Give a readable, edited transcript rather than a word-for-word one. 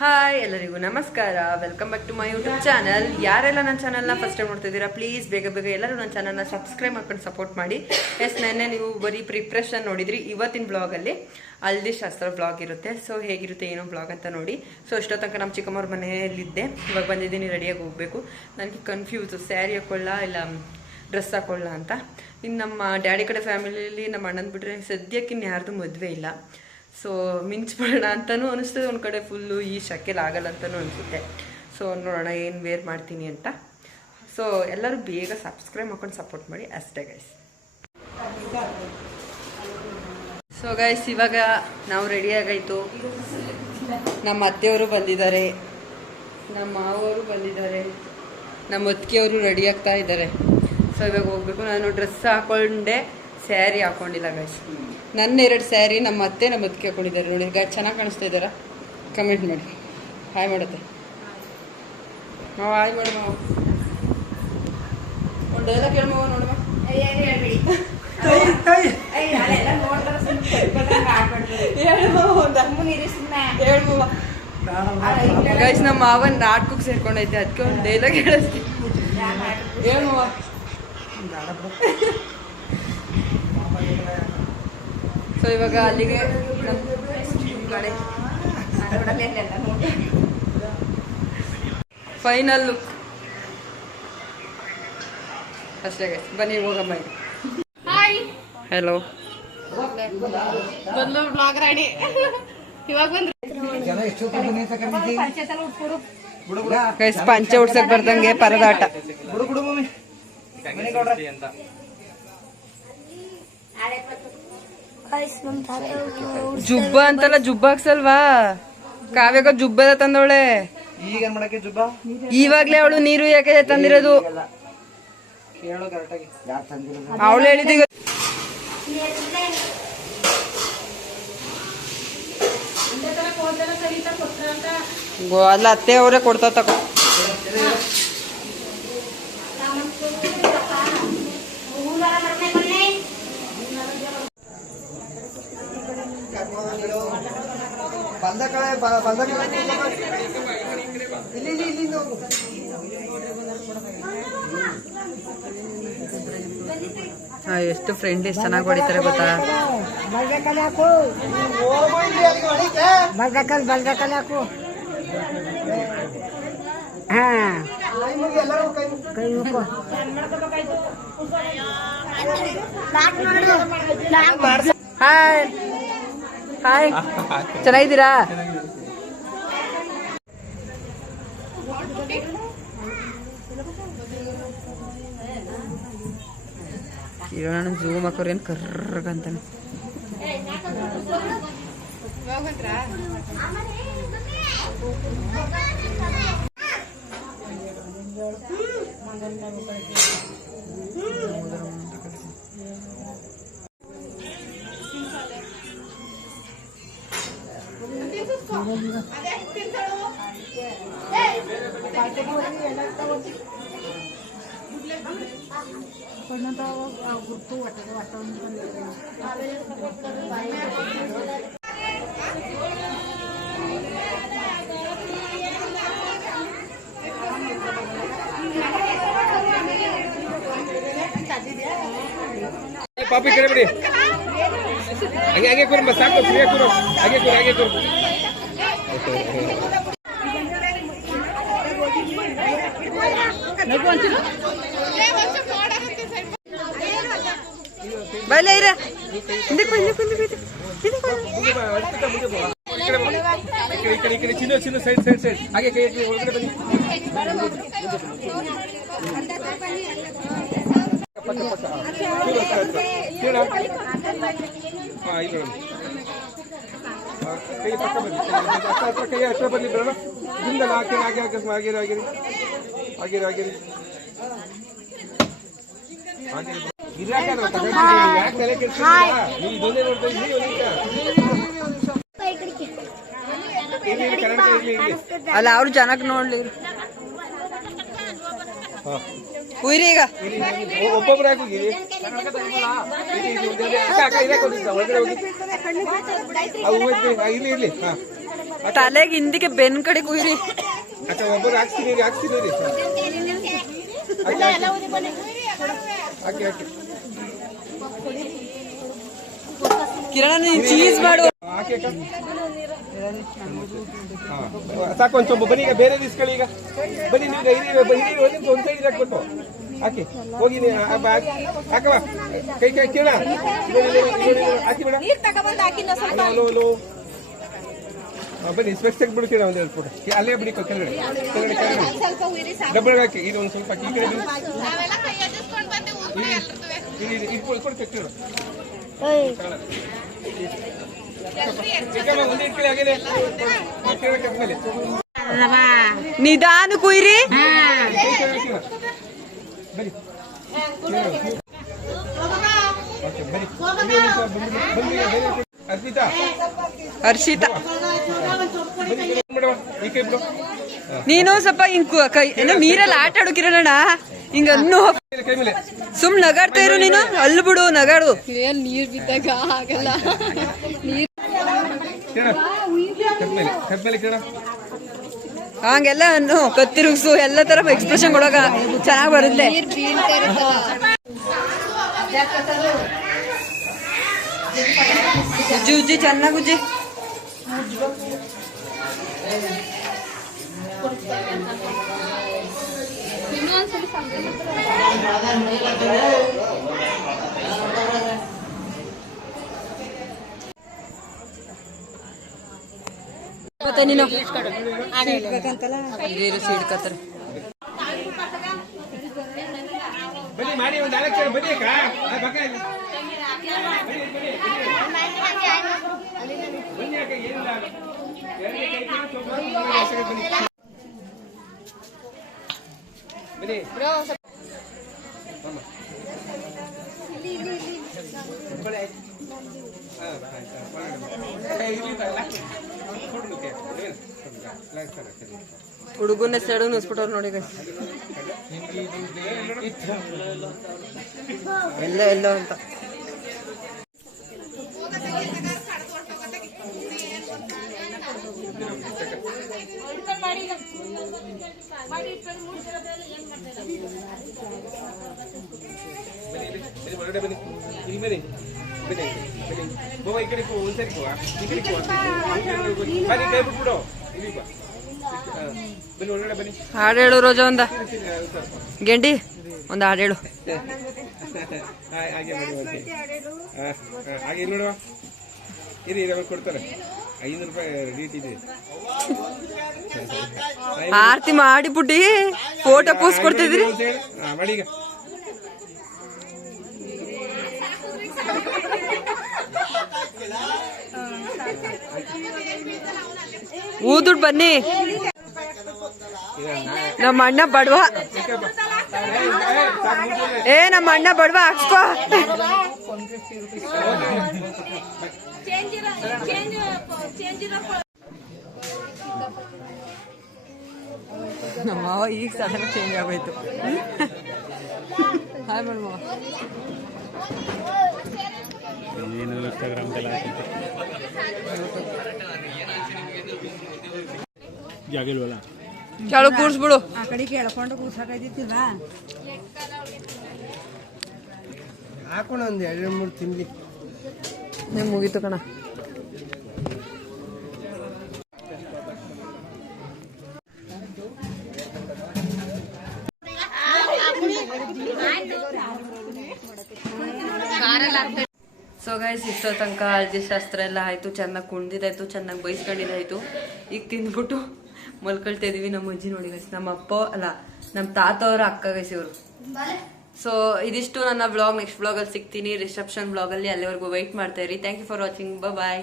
Hi ಎಲ್ಲರಿಗೂ ನಮಸ್ಕಾರ. Welcome back to my YouTube channel. ಯಾರೆಲ್ಲ ನನ್ನ ಚಾನಲ್ನ ಫಸ್ಟ್ ಟೈಮ್ ನೋಡ್ತಿದ್ದೀರಾ ಪ್ಲೀಸ್ ಬೇಗ ಎಲ್ಲರೂ ನನ್ನ ಚಾನಲ್ನ ಸಬ್ಸ್ಕ್ರೈಬ್ ಮಾಡ್ಕೊಂಡು ಸಪೋರ್ಟ್ ಮಾಡಿ. ನೆನ್ನೆ ನೀವು ಬರೀ ಪ್ರಿಪ್ರೇಷನ್ ನೋಡಿದ್ರಿ. ಇವತ್ತಿನ ಬ್ಲಾಗಲ್ಲಿ ಹಲ್ದಿ ಶಾಸ್ತ್ರ ಬ್ಲಾಗ್ ಇರುತ್ತೆ. ಸೊ ಹೇಗಿರುತ್ತೆ ಏನೋ ಬ್ಲಾಗ್ ಅಂತ ನೋಡಿ. ಸೊ ಇಷ್ಟೋ ತನಕ ನಮ್ಮ ಚಿಕ್ಕಮ್ಮವ್ರ ಮನೆಯಲ್ಲಿದ್ದೆ, ಇವಾಗ ಬಂದಿದ್ದೀನಿ, ರೆಡಿಯಾಗಿ ಹೋಗಬೇಕು. ನನಗೆ ಕನ್ಫ್ಯೂಸು, ಸ್ಯಾರಿ ಹಾಕೊಳ್ಳ ಇಲ್ಲ ಡ್ರೆಸ್ ಹಾಕೊಳ್ಳ ಅಂತ. ಇನ್ನು ನಮ್ಮ ಡ್ಯಾಡಿ ಕಡೆ ಫ್ಯಾಮಿಲಿಯಲ್ಲಿ ನಮ್ಮ ಅಣ್ಣನ ಬಿಟ್ಟರೆ ಸದ್ಯಕ್ಕೆ ಇನ್ಯಾರ್ದು ಮದುವೆ ಇಲ್ಲ. ಸೊ ಮಿಂಚ್ಬಿಡೋಣ ಅಂತಲೂ ಅನಿಸ್ತದೆ, ಒಂದು ಕಡೆ ಫುಲ್ಲು ಈ ಶೆಕೆಲಿ ಆಗಲ್ಲ ಅಂತಲೂ ಅನಿಸುತ್ತೆ. ಸೊ ನೋಡೋಣ ಏನು ವೇರ್ ಮಾಡ್ತೀನಿ ಅಂತ. ಸೊ ಎಲ್ಲರೂ ಬೇಗ ಸಬ್ಸ್ಕ್ರೈಬ್ ಮಾಡ್ಕೊಂಡು ಸಪೋರ್ಟ್ ಮಾಡಿ ಅಷ್ಟೇ ಗೈಸ್. ಸೊ ಗೈಸ್ ಇವಾಗ ನಾವು ರೆಡಿಯಾಗಾಯಿತು. ನಮ್ಮ ಅತ್ತೆಯವರು ಬಂದಿದ್ದಾರೆ, ನಮ್ಮ ಮಾವರು ಬಂದಿದ್ದಾರೆ, ನಮ್ಮ ಅತ್ತಿಗೆಯವರು ರೆಡಿ ಆಗ್ತಾ ಇದ್ದಾರೆ. ಸೊ ಇವಾಗ ಹೋಗ್ಬೇಕು. ನಾನು ಡ್ರೆಸ್ ಹಾಕೊಂಡೆ, ಸ್ಯಾರಿ ಹಾಕೊಂಡಿಲ್ಲ ಗೈಸ್. ನನ್ನ 2 ಸ್ಯಾರಿ ನಮ್ಮ ಅತ್ತೆ ನಮ್ಮ ಅತ್ತಿಗೆ ಹಾಕೊಂಡಿದ್ದಾರೆ. ನೋಡಿ ಚೆನ್ನಾಗಿ ಕಾಣಿಸ್ತಾ ಇದ್ದಾರಾ? ಕಮೆಂಟ್ ಮಾಡಿ. ಹಾಯ್ ಮಾಡುತ್ತೆ ಮಾವ, ಹಾಯ್ ಮಾಡು ಮಾವ. ಒಂದು ಡೈಲಾಗ್ ಹೇಳು ಮಾವ. ನೋಡುವ ಗೈಸ್, ನಮ್ಮ ಮಾವನ್ ನಾಟಕಕ್ಕೆ ಸೇರ್ಕೊಂಡೈತೆ, ಅದಕ್ಕೆ ಒಂದು ಡೈಲಾಗ್ ಹೇಳಿಸ್ತೀನಿ. ಹೇಳು ಮಾವ. ಸೊ ಇವಾಗ ಅಲ್ಲಿಗೆ ಫೈನಲ್ ಲುಕ್ ಅಷ್ಟೇ ಗೈಸ್. ಬನ್ನಿ ಹೋಗಮ್ಮ. ಹಲೋ ಬಂದು ಬ್ಲಾಗ್ ರೆಡಿ. ಇವಾಗ ಬಂದ್ರೆ ಗೈಸ್ ಪಂಚೆ ಉಡ್ಸಕ್ ಬರ್ದಂಗೆ ಪರದಾಟ. ಜುಬ್ಬ ಅಂತಲ್ಲ, ಜುಬ್ಬ ಹಾಕ್ಸಲ್ವಾ? ಕಾವ್ಯಾಗ ಜುಬ್ಬ ತಂದವಳೆ. ಇವಾಗ್ಲೇ ಅವಳು ನೀರು ಯಾಕೆ ತಂದಿರೋದು? ಅವಳು ಹೇಳಿದ ಅಲ್ಲ, ಅತ್ತೆ ಅವರೇ ಕೊಡ್ತಾ ತಗೋ. ಎಷ್ಟು ಫ್ರೆಂಡ್ ಎಷ್ಟು ಚೆನ್ನಾಗಿ ಹೊಡಿತಾರೆ ಗೊತ್ತಾ? ಹಾಯ್ ಹಾಯ್, ಚೆನ್ನಾಗಿದ್ದೀರಾ? ಇರೋಣ ಜೂಮ್ ಹಾಕೋರು ಏನು ಕರ್ರಗಂತಾನೆ. ಪಾಪಿ ಕಡೆ ಬಿಡಿ. ಹಾಗೆ ಕೂರು, ಸಾಕು. ಹಾಗೆ ಕೂರು. ಬೈಲೆ ಇರ ಚಿನ್ನ ಸೈಡ್ ಹಾಗೆ ಕೈ ಒಳಗಡೆ ಬನ್ನಿ. ಕೈ ಪಕ್ಕ ಬನ್ನಿ, ಕೈ ಹತ್ರ ಬನ್ನಿ ಬರೋಣ. ಹಿಂದಲ್ಲ ಆಗಿರಿ. ಅಲ್ಲ ಅವ್ರು ಜನಕ್ಕೆ ನೋಡ್ಲಿ. ಉಯ್ರಿ ಈಗ ಒಬ್ಬೊಬ್ರು ಹಾಕೋಗಿ ಇಲ್ಲಿ. ತಲೆಗೆ ಹಿಂದಿಗೆ ಬೆನ್ ಕಡೆ ಕುಯ್ರಿ. ಅಕ್ಕ ಒಬ್ಬರು ಹಾಕ್ಸ್ತೀನಿ ರೀ ಹಾಕಿ ಕಿರಣ ನೀನ್ ಚೀಸ್ ಮಾಡು. ಹಾಕಿ ಅಕ್ಕ ಸಾಕು ಒಂದ್ ಸ್ವಲ್ಪ ಬನ್ನಿ ಈಗ ಬೇರೆ ಇಸ್ಕೊಳ್ಳಿ ಈಗ ಬನ್ನಿ ನೀವು ಹಿರಿ ಒಂದು ಸೈಡ್ ಹಾಕ್ಬಿಟ್ಟು ಹಾಕಿ ಹೋಗಿ ಹಾಕವ ಕೈ ಕೈ ಕೇಳ ಹಾಕಿ ಬೇಡ ಬನ್ನಿ ಸ್ಪೆಕ್ಸ್ ತೆಗ್ಬಿಡು ಕೇಳ ಒಂದು ಎರಡು ಫೋಟೋ ಅಲ್ಲೇ ಬಿಡಿಕೋ ಕೆಳಗಡೆ ಕೆಳಗಡೆ ಕೆಳಗಡೆ ಡಬ್ಬಲ್ ಹಾಕಿ ಇದು ಒಂದು ಸ್ವಲ್ಪ ಈ ಕಡೆ ಇಟ್ಕೊಳ್ಕೊಡ್ತೀವಿ ಕೇಳು ನಿಧಾನ ಕುಯ್ರಿ. ಹರ್ಷಿತಾ ನೀನು ಸ್ವಲ್ಪ ಹಿಂಗ್ ಏನೋ ನೀರಲ್ಲಿ ಆಟ ಆಡು ಕಿರಣಣ್ಣ. ಹಿಂಗ ಸುಮ್ ನಗಾಡ್ತಾ ಇರು ನೀನು. ಅಲ್ಲಿ ಬಿಡು ನಗಾಡು. ನೀರ್ ಬಿದ್ದಾಗ ಆಗಲ್ಲ. ಹಂಗೆಲ್ಲ ಕತ್ತಿರುಗ್ಸು ಎಲ್ಲ ತರ ಎಕ್ಸ್ಪ್ರೆಷನ್ ಕೊಡೋಗ ಚೆನ್ನಾಗ್ ಬರುತ್ತೆ. ಉಜ್ಜಿ ಉಜ್ಜಿ ಚೆನ್ನಾಗ್ ಉಜ್ಜಿ. ಮತ್ತೆ ನೀನು ಸೀಡ್ಕತ್ತಾರೆ ಬನ್ನಿ ಮಾಡಿ ಒಂದು 4 ಜನ ಬನ್ನಿ ಅಕ್ಕ ಬನ್ನಿ ಅಕ್ಕ ಏನಿಲ್ಲ ಬನ್ನಿ ಹುಡುಗನ ಸೆಡು ನುಸ್ಬಿಟ್ಟವ್ರು ನೋಡಿ ಎಲ್ಲ ಎಲ್ಲ ಅಂತ. ಹೊರಗಡೆ ಬನ್ನಿ ಇಲ್ಲಿ ಬನ್ನಿ ಬನ್ನಿ ಬನ್ನಿ ಗೋವಾ ಈ ಕಡೆ ಒಂದ್ಸರಿ ಗೋವಾ ಈ ಕಡೆ ಬನ್ನಿ ಕೈ ಬಿಟ್ಬಿಡು ಇಲ್ಲಿ ಬಾ ಬನ್ನಿ ಹೊರಗಡೆ ಬನ್ನಿ. ಹಾಡು ಹೇಳು ರೋಜಾ ಒಂದ ಗೆಂಡಿ ಒಂದು ಹಾಡು ಹೇಳು. ಹಾಗೆ ಮಾಡಿ ಹಾಗೆ ಇಲ್ಲಿ ನೋಡುವ ಇರಿ ಇರಬೇಕು ಕೊಡ್ತಾರೆ 500 ರೂಪಾಯಿ ರೇಟ್ ಇದೆ. ಆರತಿ ಮಾಡಿಬಿಟ್ಟು ಫೋಟೋ ಪೋಸ್ಟ್ ಕೊಡ್ತಿದ್ರಿ ಮಾಡಿ ಈಗ ಊದುಡ್ ಬನ್ನಿ. ನಮ್ಮ ಅಣ್ಣ ಬಡವ ನಮ್ಮ ಅಣ್ಣ ಬಡವ ಹಾಕ್ಸ್ಕೋ. ನಮ್ಮ ಮಾವ ಈಗ ಸಡನ್ ಚೇಂಜ್ ಆಗೋಯ್ತು. ಹಾಯ್ ಮೇಡಮ್ ಏನು ಇನ್ಸ್ಟಾಗ್ರಾಮ್ಗೆಲ್ಲ ಜಾಗಿಲ್ವಲ್ಲ ಕೆಳಗೆ ಕೂರ್ಸ್ಬಿಡು. ಆ ಕಡೆ ಕೇಳ್ಕೊಂಡು ಕೂರ್ಸಾಕೈತಿಲ್ವ ಹಾಕೋಣ ಒಂದು 2-3 ತಿನ್ಲಿ ಮುಗೀತು ಕಣ. ಸೊ ಗೈಸ್ ಇಷ್ಟೋ ತನಕ ಹಳದಿ ಶಾಸ್ತ್ರ ಎಲ್ಲ ಆಯ್ತು. ಚೆನ್ನಾಗಿ ಕುಣ್ದಿದ್ದಾಯ್ತು, ಚೆನ್ನಾಗಿ ಬೈಸ್ಕೊಂಡಿದ್ದಾಯ್ತು. ಈಗ ತಿಂದ್ಬಿಟ್ಟು ಮಲ್ಕೊಳ್ತಾ ಇದೀವಿ. ನಮ್ಮ ಅಜ್ಜಿ ನೋಡಿ ಗೈಸ್, ನಮ್ಮ ಅಪ್ಪ ಅಲ್ಲ ನಮ್ಮ ತಾತ ಅವರ ಅಕ್ಕ ಗೈಸ್ ಇವರು. ಸೊ ಇದಿಷ್ಟು ನನ್ನ ವ್ಲಾಗ್. ನೆಕ್ಸ್ಟ್ ವ್ಲಾಗಲ್ಲಿ ಸಿಗ್ತೀನಿ ರಿಸೆಪ್ಷನ್ ವ್ಲಾಗಲ್ಲಿ. ಅಲ್ಲಿವರೆಗೂ ವೆಯ್ಟ್ ಮಾಡ್ತಾ ಇರಿ. Thank you for watching. Bye.